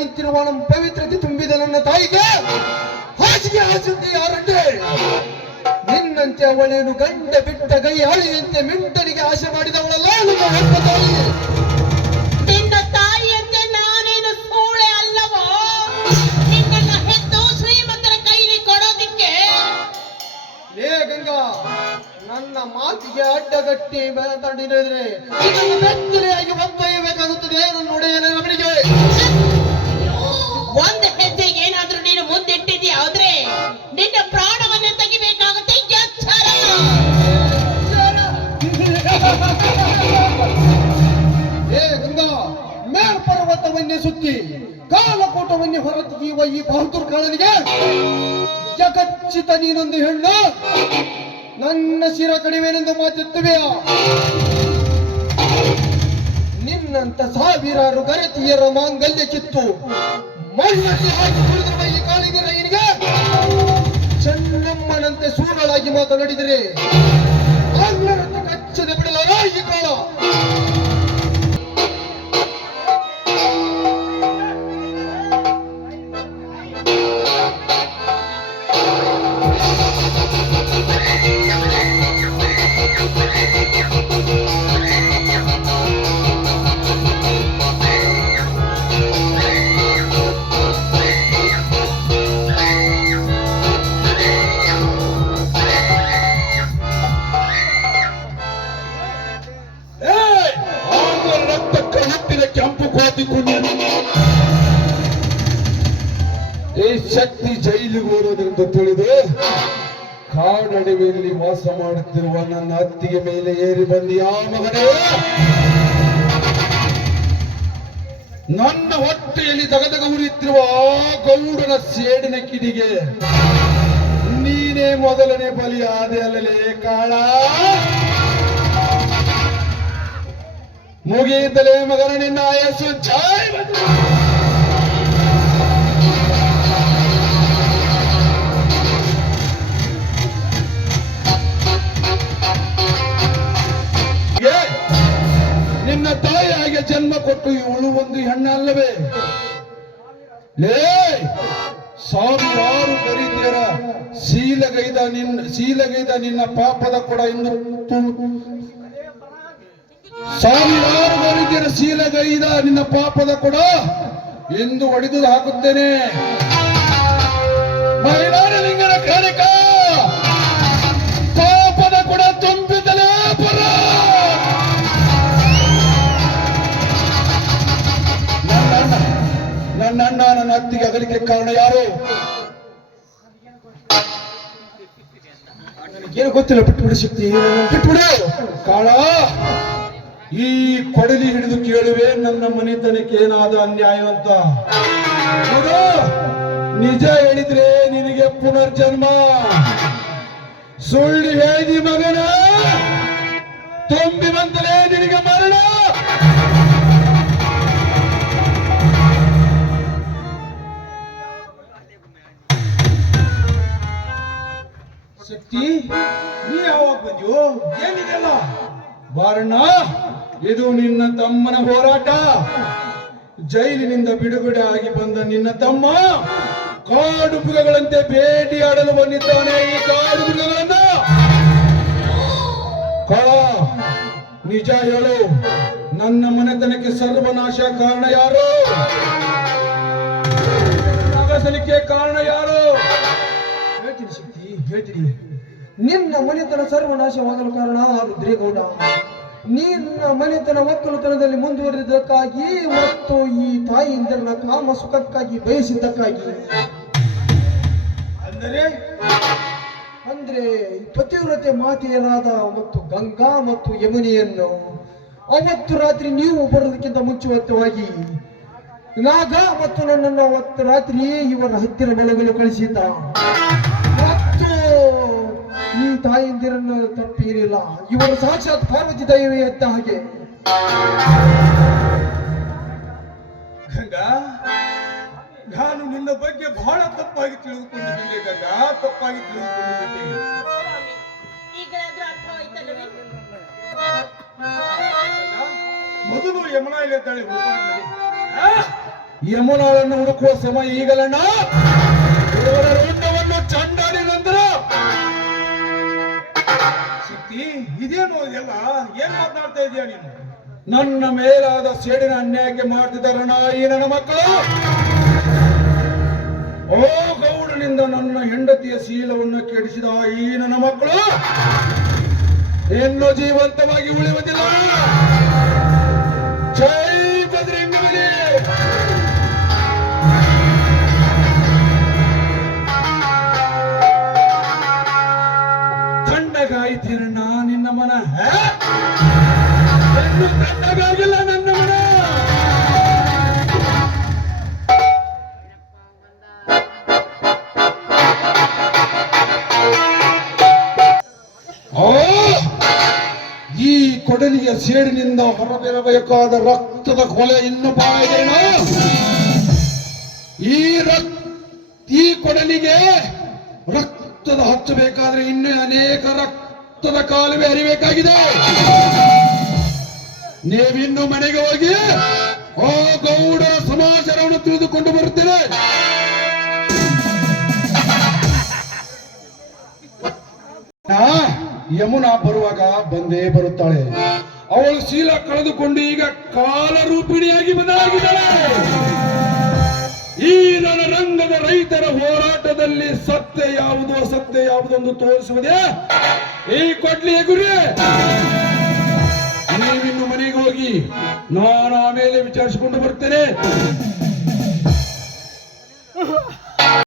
ನಿಂತಿರುವ ನಮ್ಮ ಪವಿತ್ರತೆ ತುಂಬಿದ ನನ್ನ ತಾಯಿಗೆ ಹಾಸಿಗೆ ಹಾಸಿದ್ದೆ ಯಾರಂತೆ ನಿನ್ನಂತೆ ಅವಳೇನು ಗಂಡ ಬಿಟ್ಟ ಗೈ ಹಳೆಯಂತೆ ಮಿಂಟನಿಗೆ ಆಸೆ ಮಾಡಿದವಳಲ್ಲ ನಮ್ಮ ಹೆತ್ತ ತಾಯಿ. ನಿನ್ನ ತಾಯಿಯಂತೆ ನಾನೇನು ಸೂಳೆ ಅಲ್ಲವೋ ನಿನ್ನನ್ನ ಹೆತ್ತು ಶ್ರೀಮಂತರ ಕೈಲಿ ಕೊಡೋದಿಕ್ಕೆ. ಲೇ ಗಂಗಾ, ನನ್ನ ಮಾತಿಗೆ ಅಡ್ಡಗಟ್ಟಿ ಮಾತಾಡಿದ್ರೆ ಇದನ್ನು ಬೆತ್ತಲೆಯಾಗಿ ಒತ್ತೊಯ್ಯಬೇಕಾಗುತ್ತದೆ ನನ್ನ ಒಡೆಯನ ನಮಗೆ. ಒಂದು ಹೆಜ್ಜೆಗೆ ಏನಾದ್ರೂ ನೀನು ಮುಂದಿಟ್ಟಿದ್ಯಾ ಆದ್ರೆ ನಿನ್ನ ಪ್ರಾಣವನ್ನೇ ತೆಗಿಬೇಕಾಗುತ್ತೆ. ಎಚ್ಚರ. ಏ ಗಂಗಾ, ಮೇಲ್ಪರ್ವತವನ್ನೇ ಸುತ್ತಿ ಕಾಲಕೂಟವನ್ನೇ ಹೊರತೆಗೆಯುವ ಈ ಬಹದ್ದೂರ್ ಕಾಳನಿಗೆ ಜಗಚ್ಚಿತ ನೀನೊಂದು ಹೆಣ್ಣು ನನ್ನ ಶಿರ ಕಡಿಮೆನೆಂದು ಮಾತೆತ್ತುವೆಯಾ? ನಿನ್ನಂತ ಸಾವಿರಾರು ಗರತಿಯರ ಮಾಂಗಲ್ಯ ಕಿತ್ತು ಮಣ್ಣಲ್ಲಿ ಹಾಕಿ ಕುಳಿದಿರುವ ಈ ಕಾಳಿಗೆ ರೈನಿಗೆ ಚೆನ್ನಮ್ಮನಂತೆ ಸೂರಳಾಗಿ ಮಾತನಾಡಿದರೆ ಎಲ್ಲರಂತೆ ಕಚ್ಚದೆ ಬಿಡಲಾರ ಈ ಕಾಳ. ಈ ಶಕ್ತಿ ಜೈಲಿಗೆ ಹೋರೋದ್ರಿಂದ ತಿಳಿದು ಕಾಡಡವಿಯಲ್ಲಿ ವಾಸ ಮಾಡುತ್ತಿರುವ ನನ್ನ ಅತ್ತಿಗೆ ಮೇಲೆ ಏರಿ ಬಂದು ಯಾವ ಮಗನೇ ನನ್ನ ಹೊಟ್ಟೆಯಲ್ಲಿ ದಗದಗ ಉರಿಯುತ್ತಿರುವ ಆ ಗೌಡನ ಸೇಡಿನ ಕಿಡಿಗೆ ನೀನೇ ಮೊದಲನೇ ಬಲಿಯಾದೆ ಅಲ್ಲಲೇ ಕಾಳ. ಮುಗಿಯುತ್ತಲೇ ಮಗನ ನಿನ್ನ ಆಯಸ್ಸು. ಜೈ ನಿನ್ನ ತಾಯಿಯಾಗೆ ಜನ್ಮ ಕೊಟ್ಟು ಇವಳು ಒಂದು ಹೆಣ್ಣಲ್ಲವೇ? ಲೇ, ಸಾವಿರಾರು ಕರೀತಿಯರ ಶೀಲಗೈದ ನಿನ್ನ ಪಾಪದ ಕೊಡ ಇಂದು ಸಾವಿರಾರು ಕರೀತಿಯರ ಶೀಲಗೈದ ನಿನ್ನ ಪಾಪದ ಕೊಡ ಎಂದು ಒಡೆದು ಹಾಕುತ್ತೇನೆ. ಮಹಿಳಾರ ಲಿಂಗನ ಕಾಣಿಕ ಪಾಪದ ಕೊಡ ತುಂಬಿದಲೇ ಪರ. ನನ್ನ ಅಣ್ಣ ನನ್ನ ಅತ್ತಿಗೆ ಅಗಲಿಕೆ ಕಾರಣ ಯಾರು? ನನಗೇನು ಗೊತ್ತಿಲ್ಲ. ಬಿಟ್ಟುಬಿಡು ಶಕ್ತಿ, ಬಿಟ್ಟುಬಿಡು ಕಾಳ. ಈ ಕೊಡಲಿ ಹಿಡಿದು ಕೇಳುವೆ ನನ್ನ ಮನೆತನಕ್ಕೆ ಏನಾದ ಅನ್ಯಾಯ ಅಂತ. ನಿಜ ಹೇಳಿದ್ರೆ ನಿನಗೆ ಪುನರ್ಜನ್ಮ, ಸುಳ್ಳು ಹೇಳಿದಿ ಮಗನ ತುಂಬಿ ಬಂತಲೇ ನಿನಗೆ ಮರಣ. ಶಕ್ತಿ, ನೀ ಯಾವಾಗ ಬಂದ್ಯೋ? ಏನಿದೆಲ್ಲ ಬಾರಣ್ಣ, ಇದು ನಿನ್ನ ತಮ್ಮನ ಹೋರಾಟ. ಜೈಲಿನಿಂದ ಬಿಡುಗಡೆ ಆಗಿ ಬಂದ ನಿನ್ನ ತಮ್ಮ ಕಾಡು ಮೃಗಗಳಂತೆ ಭೇಟಿಯಾಡಲು ಬಂದಿದ್ದಾನೆ. ಈ ಕಾಡು ಮೃಗಗಳನ್ನ ಕಾಳ, ನಿಜ ಹೇಳು, ನನ್ನ ಮನೆತನಕ್ಕೆ ಸರ್ವನಾಶ ಕಾರಣ ಯಾರು? ನಗಸಲಿಕ್ಕೆ ಕಾರಣ ಯಾರು? ಹೇಳ್ತೀನಿ ಶಕ್ತಿ, ಹೇಳ್ತೀನಿ. ನಿನ್ನ ಮನೆತನ ಸರ್ವನಾಶವಾಗಲು ಕಾರಣ ರುದ್ರೇಗೌಡ. ನಿನ್ನ ಮನೆತನ ಒಕ್ಕಲುತನದಲ್ಲಿ ಮುಂದುವರಿದಕ್ಕಾಗಿ ಮತ್ತು ಈ ತಾಯಿಯಿಂದ ಕಾಮ ಸುಖಕ್ಕಾಗಿ ಬಯಸಿದ್ದಕ್ಕಾಗಿ. ಅಂದ್ರೆ ಪತಿವ್ರತೆ ಮಾತೆಯರಾದ ಮತ್ತು ಗಂಗಾ ಮತ್ತು ಯಮುನೆಯನ್ನು ಅವತ್ತು ರಾತ್ರಿ ನೀವು ಬರೋದಕ್ಕಿಂತ ಮುಂಚಿತವಾಗಿ ನಾಗ ಮತ್ತು ನನ್ನನ್ನು ಅವತ್ತು ರಾತ್ರಿ ಇವರ ಹತ್ತಿರ ಬೆಳಗಲು ಕಳಿಸಿದ್ದ. ಮತ್ತು ಈ ತಾಯಿಂದಿರನ್ನು ತಪ್ಪಿರಲಿಲ್ಲ. ಇವರು ಸಾಕ್ಷಾತ್ ಪಾರ್ವತಿ ದೈವೇ ಇದ್ದ ಹಾಗೆ. ಗಂಗಾ, ನಾನು ನಿನ್ನ ಬಗ್ಗೆ ಬಹಳ ತಪ್ಪಾಗಿ ತಿಳಿದುಕೊಂಡಿದ್ದೆ ಗಂಗಾ, ತಪ್ಪಾಗಿ ತಿಳಿದುಕೊಂಡಿದ್ದೆ. ಮೊದಲು ಯಮುನಾ ಇಲ್ಲಿದ್ದಾಳೆ, ಯಮುನಾಳನ್ನು ಹುಡುಕುವ ಸಮಯ ಈಗಲಣ್ಣ. ಇವರ ರುಂಡವನ್ನು ಚಂಡಾಡಿ ನಂತರ ಶಕ್ತಿ ಇದೇನು ಎಲ್ಲ ಏನ್ ಮಾತನಾಡ್ತಾ ಇದೀಯ ನೀನು? ನನ್ನ ಮೇಲಾದ ಸೇಡಿನ ಅನ್ಯಾಯಕ್ಕೆ ಮಾಡ್ತಿದ್ದಾರಣ್ಣ ಈ ನನ್ನ ಮಕ್ಕಳು. ಓ ಗೌಡನಿಂದ ನನ್ನ ಹೆಂಡತಿಯ ಶೀಲವನ್ನು ಕೆಡಿಸಿದ ಈ ನನ್ನ ಮಕ್ಕಳು ಇನ್ನು ಜೀವಂತವಾಗಿ ಉಳಿಯುವುದಿಲ್ಲ. ಜೈ ಬಜರಂಗಬಲಿ. ತಣ್ಣಗಾಯ್ತೀರಣ್ಣ ನಿನ್ನ ಮನ. ಇನ್ನು ತಣ್ಣಗಾಗಿಲ್ಲ ನನ್ನ ಮನ. ಈ ಕೊಡಲಿಯ ಸೇಡಿನಿಂದ ಹೊರಬರಬೇಕಾದ ರಕ್ತದ ಕೊಲೆ ಇನ್ನು ಬಾಯಿದೇನೋ. ಈ ಕೊಡಲಿಗೆ ರಕ್ತದ ಹಚ್ಚಬೇಕಾದ್ರೆ ಇನ್ನೂ ಅನೇಕ ರಕ್ತದ ಕಾಲುವೆ ಹರಿಬೇಕಾಗಿದೆ. ನೀವಿನ್ನು ಮನೆಗೆ ಹೋಗಿ ಆ ಗೌಡರ ಸಮಾಚಾರವನ್ನು ತಿಳಿದುಕೊಂಡು ಬರುತ್ತೇನೆ. ಯಮುನಾ ಬರುವಾಗ ಬಂದೇ ಬರುತ್ತಾಳೆ. ಅವಳು ಶೀಲ ಕಳೆದುಕೊಂಡು ಈಗ ಕಾಲರೂಪಿಣಿಯಾಗಿ ಬದಲಾಗಿದ್ದಾಳೆ. ಈ ರಣರಂಗದ ರೈತರ ಹೋರಾಟದಲ್ಲಿ ಸತ್ಯ ಯಾವುದು ಅಸತ್ಯ ಯಾವುದೊಂದು ತೋರಿಸುವುದೇ ಈ ಕೊಡ್ಲಿಯ ಗುರಿ. ನೀವಿನ್ನು ಮನೆಗೆ ಹೋಗಿ ನಾನು ಆಮೇಲೆ ವಿಚಾರಿಸಿಕೊಂಡು ಬರ್ತೇನೆ.